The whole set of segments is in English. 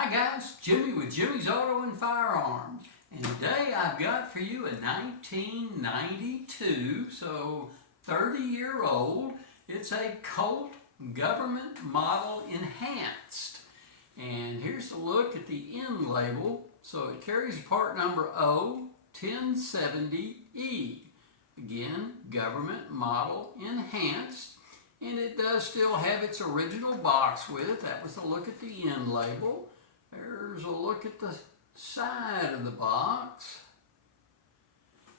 Hi guys, Jimmy with Jimmy's Auto and Firearms, and today I've got for you a 1992, so 30-year-old. It's a Colt Government Model Enhanced, and here's a look at the end label. So it carries part number O1070E. Again, Government Model Enhanced, and it does still have its original box with it. That was a look at the end label. There's a look at the side of the box.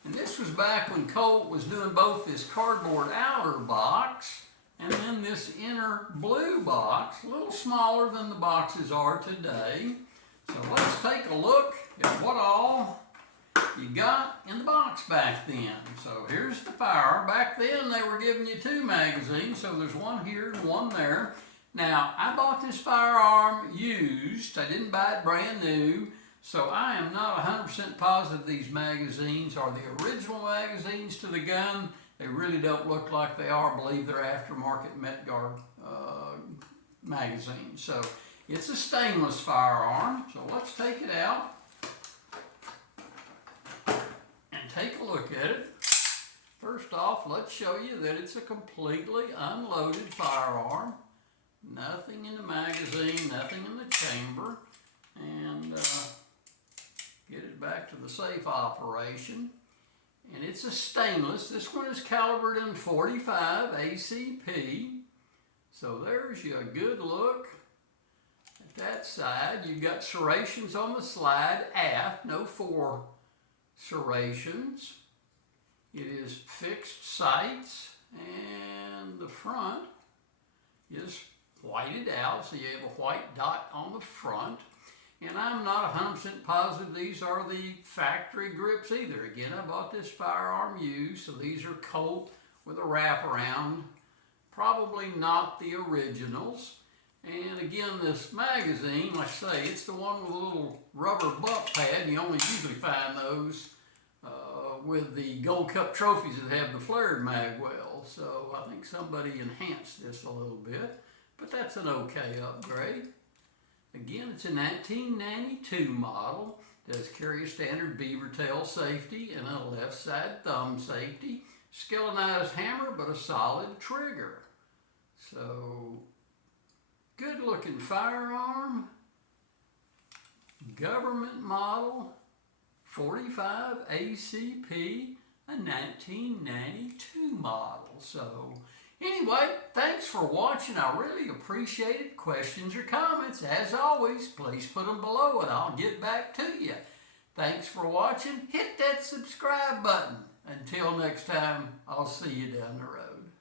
And this was back when Colt was doing both this cardboard outer box and then this inner blue box, a little smaller than the boxes are today. So let's take a look at what all you got in the box back then. So here's the firearm. Back then they were giving you two magazines, so there's one here and one there. Now, I bought this firearm used. I didn't buy it brand new, so I am not 100% positive these magazines are the original magazines to the gun. They really don't look like they are. I believe they're aftermarket Metguard magazines. So it's a stainless firearm. So let's take it out and take a look at it. First off, let's show you that it's a completely unloaded firearm. Nothing in the magazine, nothing in the chamber, and get it back to the safe operation. And it's a stainless. This one is calibered in .45 ACP. So there's you a good look at that side. You've got serrations on the slide aft, no fore serrations. It is fixed sights, and the front is whited out, so you have a white dot on the front. And I'm not 100% positive these are the factory grips either. Again, I bought this firearm used, so these are Colt with a wraparound. Probably not the originals. And again, this magazine, like I say, it's the one with a little rubber bump pad. You only usually find those with the Gold Cup trophies that have the flared mag well. So I think somebody enhanced this a little bit. But that's an okay upgrade. Again, it's a 1992 model. Does carry a standard beaver tail safety and a left side thumb safety. Skeletonized hammer, but a solid trigger. So, good looking firearm. Government model. .45 ACP. A 1992 model. So, anyway, thanks for watching. I really appreciate it. Questions or comments, as always, please put them below and I'll get back to you. Thanks for watching. Hit that subscribe button. Until next time, I'll see you down the road.